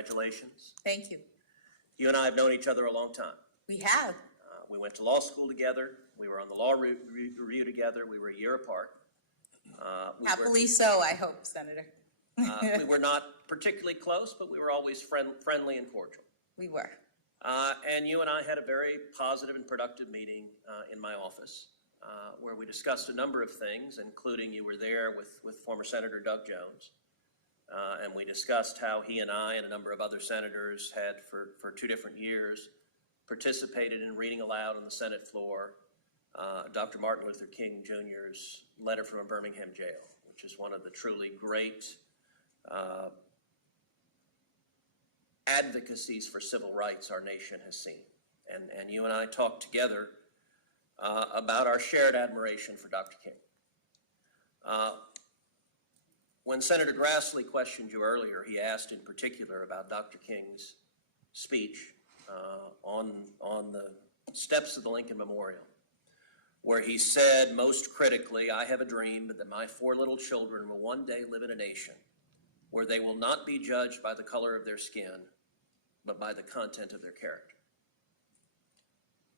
congratulations. Thank you. You and I have known each other a long time. We have. We went to law school together. We were on the law review together. We were a year apart. Happily so, I hope, Senator. We were not particularly close, but we were always friendly and cordial. We were. And you and I had a very positive and productive meeting in my office where we discussed a number of things, including you were there with former Senator Doug Jones. And we discussed how he and I and a number of other senators had, for 2 different years, participated in reading aloud on the Senate floor Dr. Martin Luther King Jr.'s letter from a Birmingham jail, which is one of the truly great advocacies for civil rights our nation has seen. And you and I talked together about our shared admiration for Dr. King. When Senator Grassley questioned you earlier, he asked in particular about Dr. King's speech on the steps of the Lincoln Memorial, where he said most critically, "I have a dream that my 4 little children will one day live in a nation where they will not be judged by the color of their skin, but by the content of their character."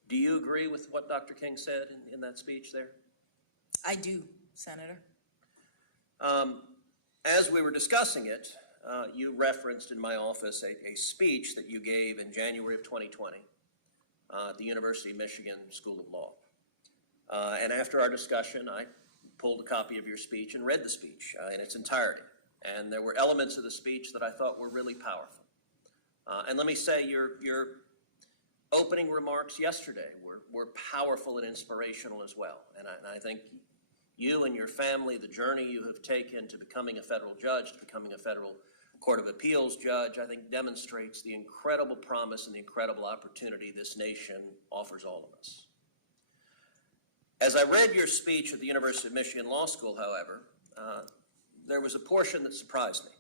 Do you agree with what Dr. King said in that speech there? I do, Senator. As we were discussing it, you referenced in my office a speech that you gave in January of 2020 at the University of Michigan School of Law. And after our discussion, I pulled a copy of your speech and read the speech in its entirety. And there were elements of the speech that I thought were really powerful. And let me say, your opening remarks yesterday were powerful and inspirational as well. And I think you and your family, the journey you have taken to becoming a federal judge, to becoming a federal Court of Appeals judge, I think demonstrates the incredible promise and the incredible opportunity this nation offers all of us. As I read your speech at the University of Michigan Law School, however, there was a portion that surprised me.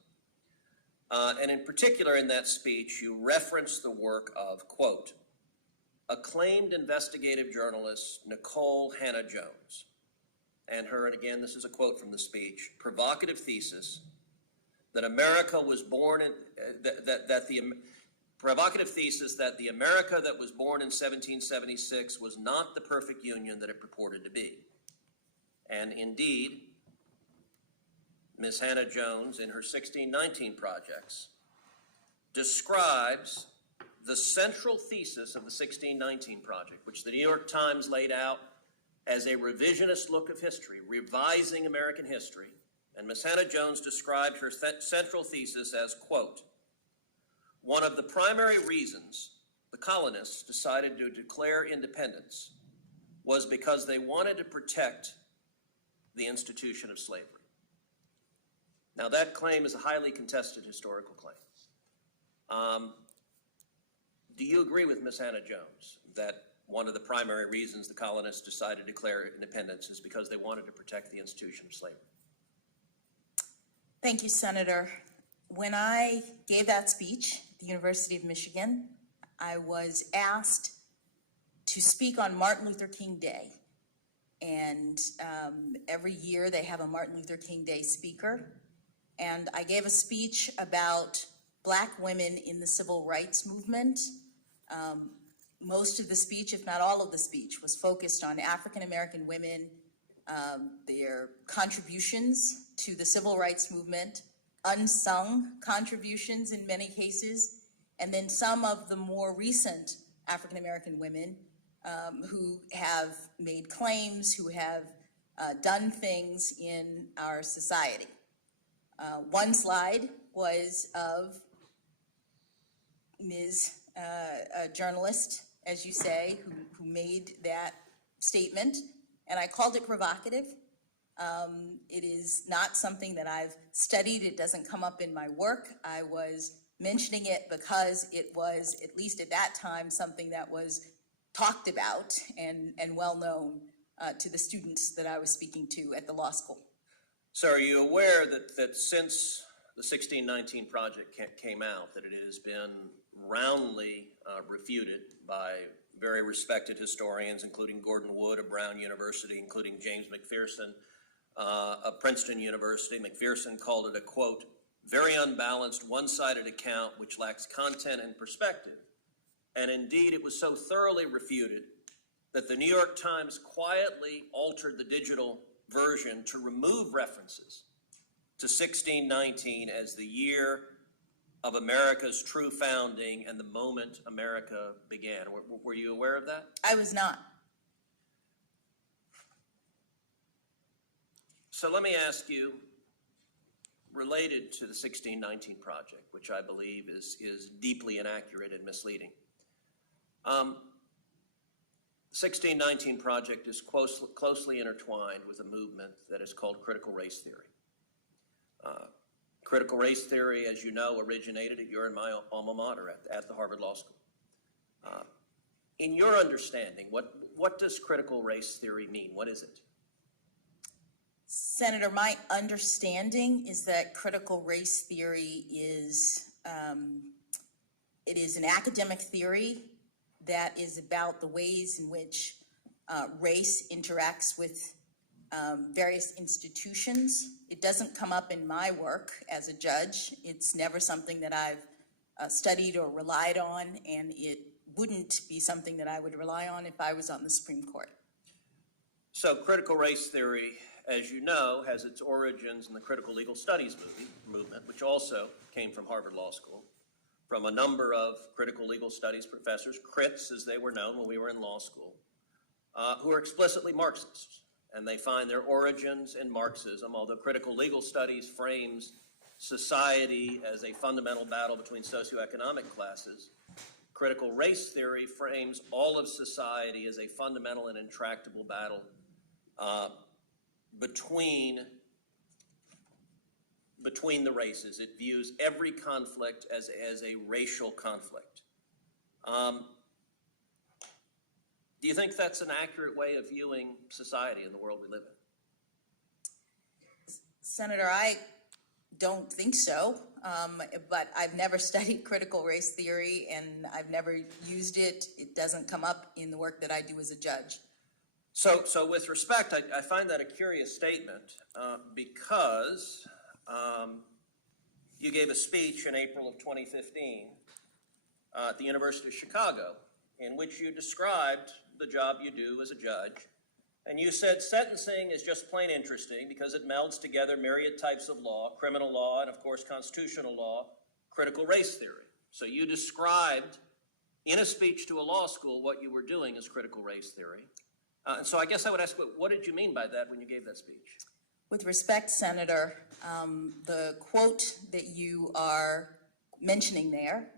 And in particular in that speech, you referenced the work of, quote, acclaimed investigative journalist Nicole Hannah Jones, and her, and again, this is a quote from the speech, provocative thesis that America was born in, provocative thesis that the America that was born in 1776 was not the perfect union that it purported to be. And indeed, Ms. Hannah Jones, in her 1619 projects, describes the central thesis of the 1619 project, which the New York Times laid out as a revisionist look of history, revising American history. And Ms. Hannah Jones described her central thesis as, quote, one of the primary reasons the colonists decided to declare independence was because they wanted to protect the institution of slavery. Now, that claim is a highly contested historical claim. Do you agree with Ms. Hannah Jones that one of the primary reasons the colonists decided to declare independence is because they wanted to protect the institution of slavery? Thank you, Senator. When I gave that speech at the University of Michigan, I was asked to speak on Martin Luther King Day. And every year they have a Martin Luther King Day speaker. And I gave a speech about Black women in the civil rights movement. Most of the speech, if not all of the speech, was focused on African American women, their contributions to the civil rights movement, unsung contributions in many cases, and then some of the more recent African American women who have made claims, who have done things in our society. One slide was of Ms. A journalist, as you say, who made that statement, and I called it provocative. It is not something that I've studied. It doesn't come up in my work. I was mentioning it because it was, at least at that time, something that was talked about and well known to the students that I was speaking to at the law school. So are you aware that since the 1619 project came out, that it has been roundly refuted by very respected historians, including Gordon Wood of Brown University, including James McPherson of Princeton University. McPherson called it a, quote, very unbalanced, one-sided account which lacks content and perspective. And indeed, it was so thoroughly refuted that the New York Times quietly altered the digital version to remove references to 1619 as the year of America's true founding and the moment America began. Were you aware of that? I was not. So let me ask you, related to the 1619 Project, which I believe is deeply inaccurate and misleading. 1619 Project is closely intertwined with a movement that is called critical race theory. Critical race theory, as you know, originated at your and my alma mater at the Harvard Law School. In your understanding, what does critical race theory mean? What is it? Senator, my understanding is that critical race theory is, it is an academic theory that is about the ways in which race interacts with various institutions. It doesn't come up in my work as a judge. It's never something that I've studied or relied on, and it wouldn't be something that I would rely on if I was on the Supreme Court. So critical race theory, as you know, has its origins in the critical legal studies movement, which also came from Harvard Law School, from a number of critical legal studies professors, crits as they were known when we were in law school, who are explicitly Marxists. And they find their origins in Marxism, although critical legal studies frames society as a fundamental battle between socioeconomic classes. Critical race theory frames all of society as a fundamental and intractable battle between the races. It views every conflict as a racial conflict. Do you think that's an accurate way of viewing society in the world we live in? Senator, I don't think so, but I've never studied critical race theory and I've never used it. It doesn't come up in the work that I do as a judge. So with respect, I find that a curious statement because you gave a speech in April of 2015 at the University of Chicago in which you described the job you do as a judge. And you said sentencing is just plain interesting because it melds together myriad types of law, criminal law, and of course constitutional law, critical race theory. So you described in a speech to a law school what you were doing as critical race theory. And so I guess I would ask, what did you mean by that when you gave that speech? With respect, Senator, the quote that you are mentioning there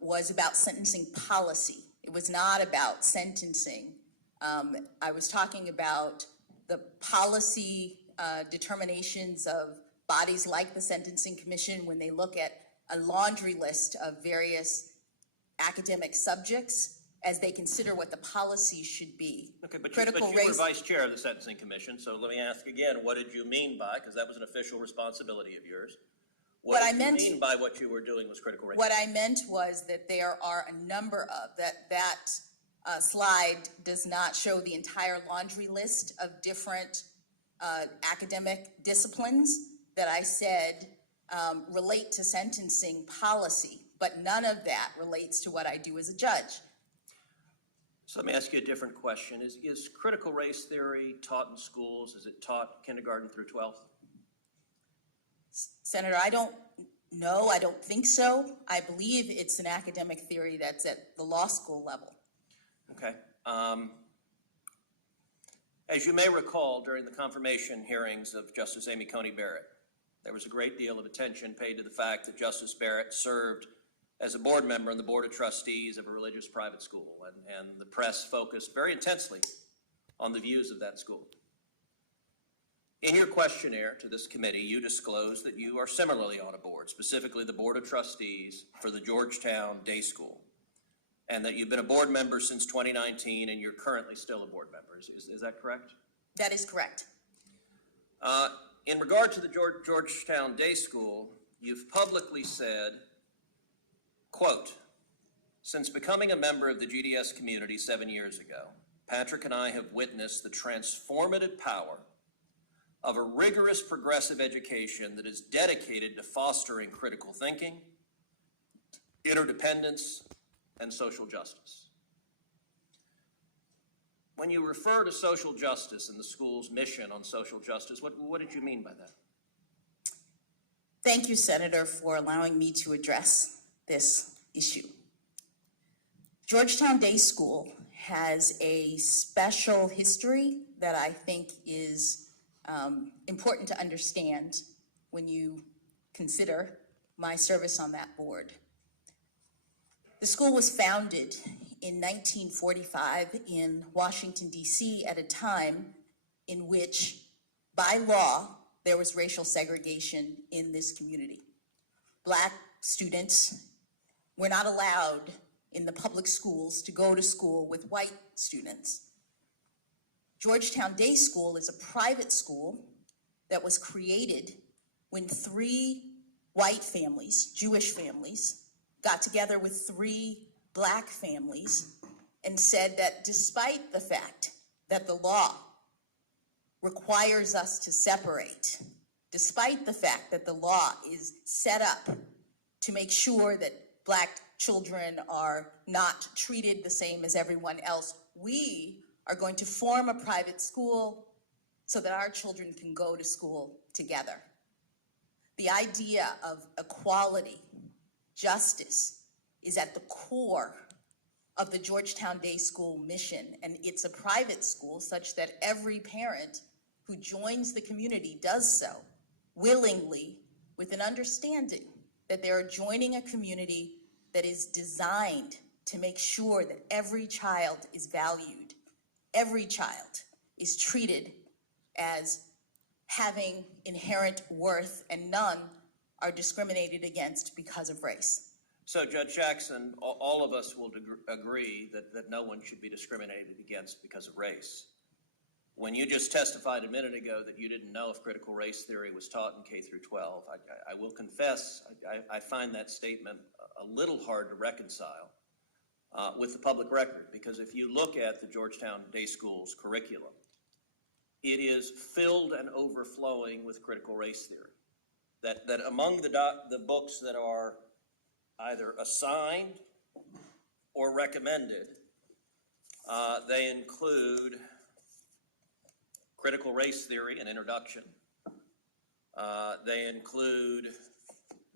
was about sentencing policy. It was not about sentencing. I was talking about the policy determinations of bodies like the Sentencing Commission when they look at a laundry list of various academic subjects as they consider what the policy should be. Okay, but you were vice chair of the Sentencing Commission, so let me ask again, what did you mean by, because that was an official responsibility of yours, what did you mean by what you were doing was critical race? What I meant was that there are a number of, that slide does not show the entire laundry list of different academic disciplines that I said relate to sentencing policy, but none of that relates to what I do as a judge. So let me ask you a different question. Is critical race theory taught in schools? Is it taught kindergarten through 12th? Senator, I don't know. I don't think so. I believe it's an academic theory that's at the law school level. Okay. As you may recall, during the confirmation hearings of Justice Amy Coney Barrett, there was a great deal of attention paid to the fact that Justice Barrett served as a board member on the Board of Trustees of a religious private school, and the press focused very intensely on the views of that school. In your questionnaire to this committee, you disclosed that you are similarly on a board, specifically the Board of Trustees for the Georgetown Day School, and that you've been a board member since 2019 and you're currently still a board member. Is that correct? That is correct. In regard to the Georgetown Day School, you've publicly said, quote, "Since becoming a member of the GDS community 7 years ago, Patrick and I have witnessed the transformative power of a rigorous progressive education that is dedicated to fostering critical thinking, interdependence, and social justice. When you refer to social justice and the school's mission on social justice, what did you mean by that? Thank you, Senator, for allowing me to address this issue. Georgetown Day School has a special history that I think is important to understand when you consider my service on that board. The school was founded in 1945 in Washington, D.C. at a time in which, by law, there was racial segregation in this community. Black students were not allowed in the public schools to go to school with white students. Georgetown Day School is a private school that was created when 3 white families, Jewish families, got together with 3 black families and said that despite the fact that the law requires us to separate, despite the fact that the law is set up to make sure that black children are not treated the same as everyone else, we are going to form a private school so that our children can go to school together. The idea of equality, justice, is at the core of the Georgetown Day School mission, and it's a private school such that every parent who joins the community does so willingly with an understanding that they are joining a community that is designed to make sure that every child is valued, every child is treated as having inherent worth, and none are discriminated against because of race. So, Judge Jackson, all of us will agree that no one should be discriminated against because of race. When you just testified a minute ago that you didn't know if critical race theory was taught in K through 12, I will confess I find that statement a little hard to reconcile with the public record, because if you look at the Georgetown Day School's curriculum, it is filled and overflowing with critical race theory. That among the books that are either assigned or recommended, they include Critical Race Theory, an introduction. They include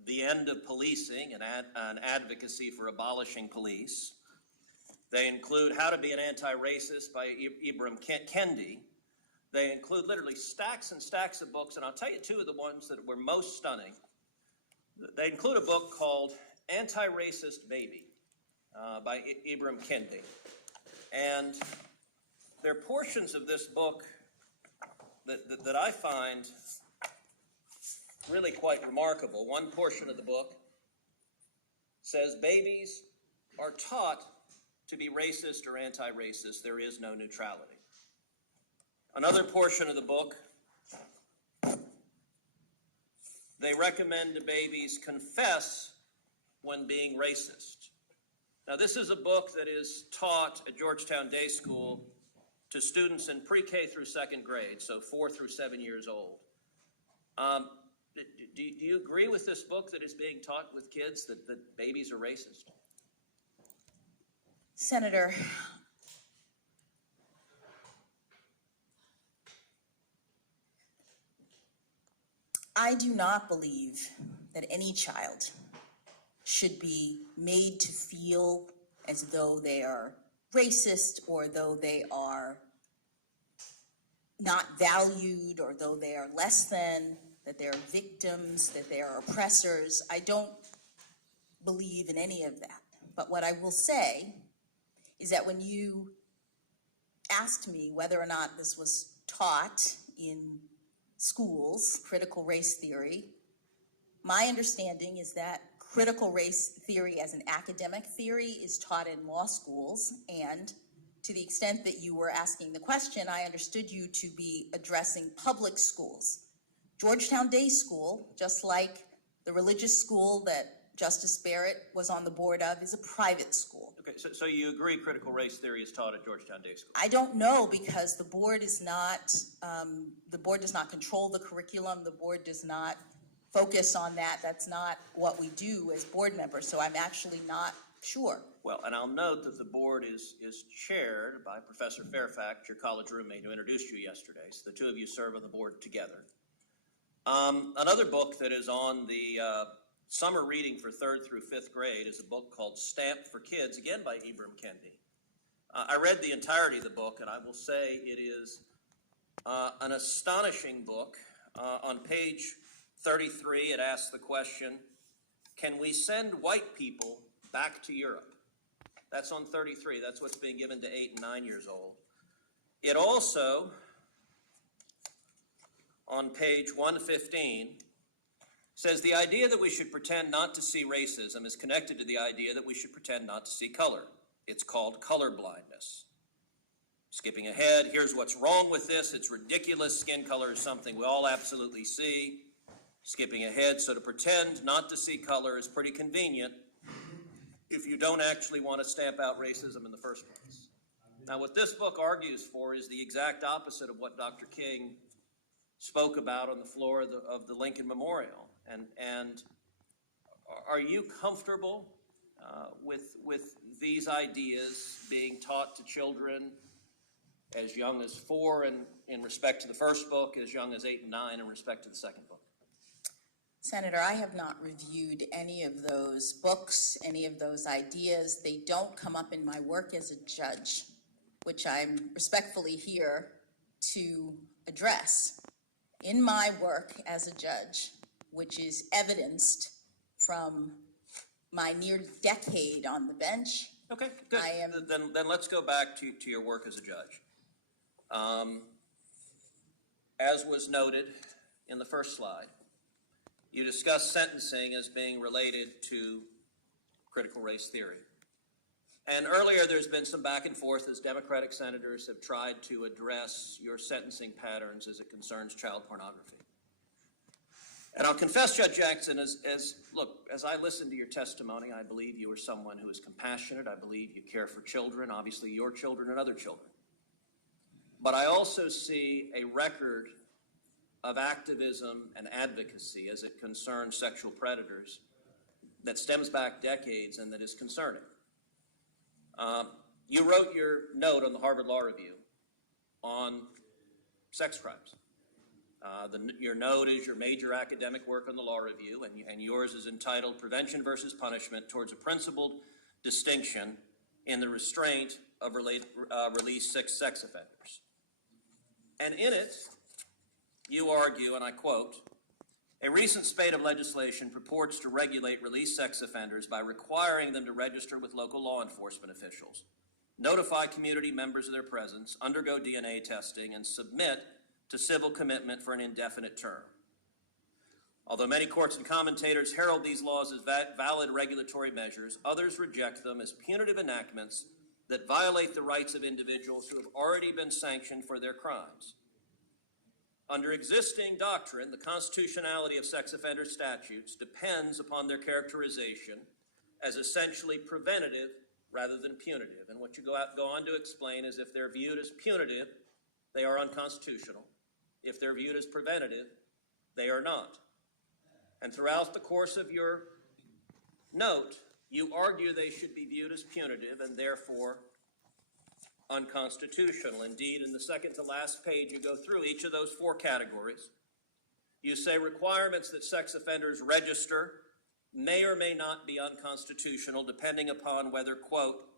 The End of Policing, an advocacy for abolishing police. They include How to Be an Anti-Racist by Ibram Kendi. They include literally stacks and stacks of books, and I'll tell you 2 of the ones that were most stunning. They include a book called Anti-Racist Baby by Ibram Kendi. And there are portions of this book that I find really quite remarkable. One portion of the book says babies are taught to be racist or anti-racist. There is no neutrality. Another portion of the book, they recommend to babies confess when being racist. Now, this is a book that is taught at Georgetown Day School to students in pre-K through 2nd grade, so 4 through 7 years old. Do you agree with this book that is being taught with kids that babies are racist? Senator, I do not believe that any child should be made to feel as though they are racist, or though they are not valued, or though they are less than, that they are victims, that they are oppressors. I don't believe in any of that. But what I will say is that when you asked me whether or not this was taught in schools, critical race theory, my understanding is that critical race theory as an academic theory is taught in law schools, and to the extent that you were asking the question, I understood you to be addressing public schools. Georgetown Day School, just like the religious school that Justice Barrett was on the board of is a private school. Okay, so you agree critical race theory is taught at Georgetown Day School? I don't know because the board does not control the curriculum. The board does not focus on that. That's not what we do as board members, so I'm actually not sure. Well, and I'll note that the board is chaired by Professor Fairfax, your college roommate who introduced you yesterday. So the two of you serve on the board together. Another book that is on the summer reading for 3rd through 5th grade is a book called Stamped for Kids, again by Ibram Kendi. I read the entirety of the book, and I will say it is an astonishing book. On page 33, it asks the question, can we send white people back to Europe? That's on 33. That's what's being given to 8 and 9 years old. It also, on page 115, says the idea that we should pretend not to see racism is connected to the idea that we should pretend not to see color. It's called color blindness. Skipping ahead, here's what's wrong with this. It's ridiculous. Skin color is something we all absolutely see. Skipping ahead, so to pretend not to see color is pretty convenient if you don't actually want to stamp out racism in the first place. Now, what this book argues for is the exact opposite of what Dr. King spoke about on the floor of the Lincoln Memorial. And are you comfortable with these ideas being taught to children as young as 4 and in respect to the first book, as young as 8 and 9 in respect to the second book? Senator, I have not reviewed any of those books, any of those ideas. They don't come up in my work as a judge, which I'm respectfully here to address. In my work as a judge, which is evidenced from my near decade on the bench. Okay, good. Then let's go back to your work as a judge. As was noted in the first slide, you discussed sentencing as being related to critical race theory. And earlier there's been some back and forth as Democratic senators have tried to address your sentencing patterns as it concerns child pornography. And I'll confess, Judge Jackson, as I listened to your testimony, I believe you are someone who is compassionate. I believe you care for children, obviously your children and other children. But I also see a record of activism and advocacy as it concerns sexual predators that stems back decades and that is concerning. You wrote your note on the Harvard Law Review on sex crimes. Your note is your major academic work on the Law Review, and yours is entitled Prevention versus Punishment Towards a Principled Distinction in the Restraint of Released Sex Offenders. And in it, you argue, and I quote, a recent spate of legislation purports to regulate released sex offenders by requiring them to register with local law enforcement officials, notify community members of their presence, undergo DNA testing, and submit to civil commitment for an indefinite term. Although many courts and commentators herald these laws as valid regulatory measures, others reject them as punitive enactments that violate the rights of individuals who have already been sanctioned for their crimes. Under existing doctrine, the constitutionality of sex offender statutes depends upon their characterization as essentially preventative rather than punitive. And what you go on to explain is if they're viewed as punitive, they are unconstitutional. If they're viewed as preventative, they are not. And throughout the course of your note, you argue they should be viewed as punitive and therefore unconstitutional. Indeed, in the second to last page, you go through each of those 4 categories. You say requirements that sex offenders register may or may not be unconstitutional, depending upon whether, quote,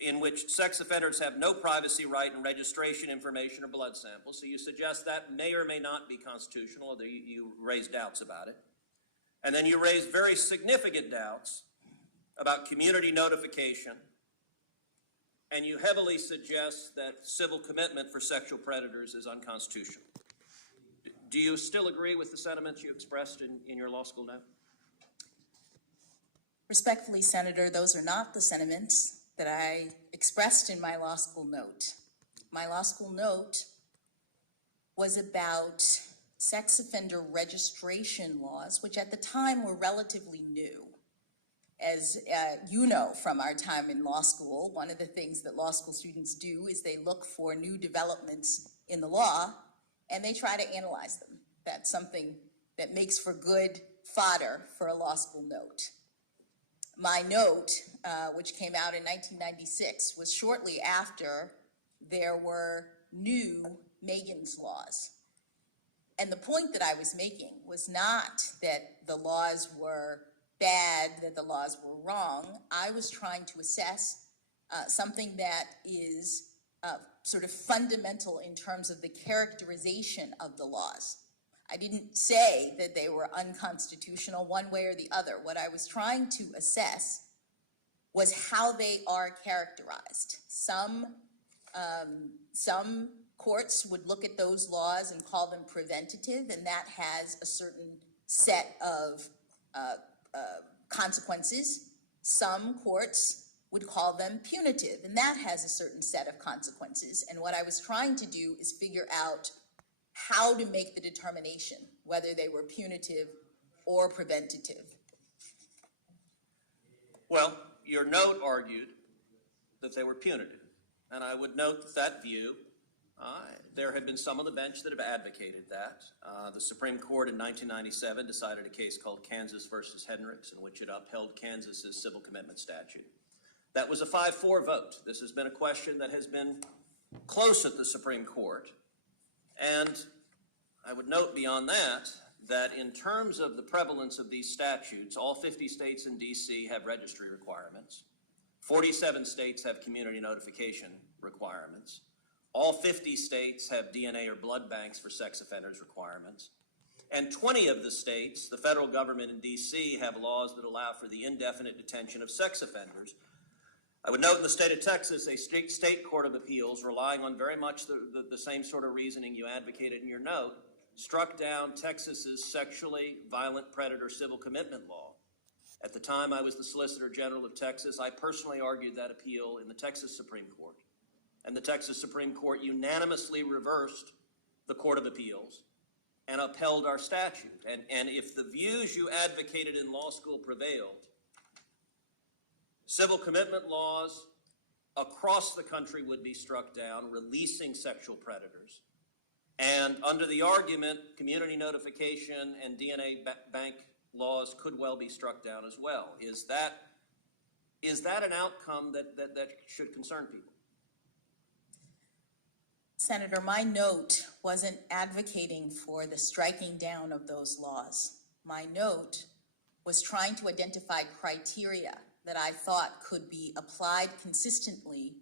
in which sex offenders have no privacy right in registration information or blood samples. So you suggest that may or may not be constitutional, although you raise doubts about it. And then you raise very significant doubts about community notification, and you heavily suggest that civil commitment for sexual predators is unconstitutional. Do you still agree with the sentiments you expressed in your law school note? Respectfully, Senator, those are not the sentiments that I expressed in my law school note. My law school note was about sex offender registration laws, which at the time were relatively new. As you know from our time in law school, one of the things that law school students do is they look for new developments in the law and they try to analyze them. That's something that makes for good fodder for a law school note. My note, which came out in 1996, was shortly after there were new Megan's laws. And the point that I was making was not that the laws were bad, that the laws were wrong. I was trying to assess something that is sort of fundamental in terms of the characterization of the laws. I didn't say that they were unconstitutional one way or the other. What I was trying to assess was how they are characterized. Some courts would look at those laws and call them preventative, and that has a certain set of consequences. Some courts would call them punitive, and that has a certain set of consequences. And what I was trying to do is figure out how to make the determination whether they were punitive or preventative. Well, your note argued that they were punitive, and I would note that view. There have been some on the bench that have advocated that. The Supreme Court in 1997 decided a case called Kansas versus Hendrix, in which it upheld Kansas's civil commitment statute. That was a 5-4 vote. This has been a question that has been close at the Supreme Court. And I would note beyond that, that in terms of the prevalence of these statutes, all 50 states and DC have registry requirements. 47 states have community notification requirements. All 50 states have DNA or blood banks for sex offenders requirements. And 20 of the states, the federal government in DC, have laws that allow for the indefinite detention of sex offenders. I would note in the state of Texas, a state court of appeals, relying on very much the same sort of reasoning you advocated in your note, struck down Texas's sexually violent predator civil commitment law. At the time I was the Solicitor General of Texas, I personally argued that appeal in the Texas Supreme Court. And the Texas Supreme Court unanimously reversed the Court of Appeals and upheld our statute. And if the views you advocated in law school prevailed, civil commitment laws across the country would be struck down, releasing sexual predators. And under the argument, community notification and DNA bank laws could well be struck down as well. Is that an outcome that should concern people? Senator, my note wasn't advocating for the striking down of those laws. My note was trying to identify criteria that I thought could be applied consistently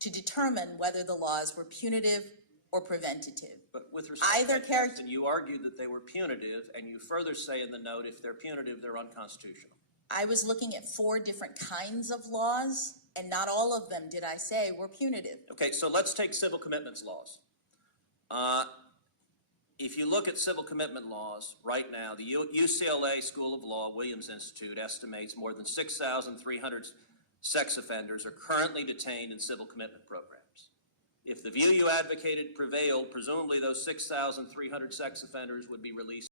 to determine whether the laws were punitive or preventative. But with respect to Jackson, you argued that they were punitive, and you further say in the note, if they're punitive, they're unconstitutional. I was looking at 4 different kinds of laws, and not all of them, did I say, were punitive. Okay, so let's take civil commitments laws. If you look at civil commitment laws right now, the UCLA School of Law, Williams Institute, estimates more than 6,300 sex offenders are currently detained in civil commitment programs. If the view you advocated prevailed, presumably those 6,300 sex offenders would be released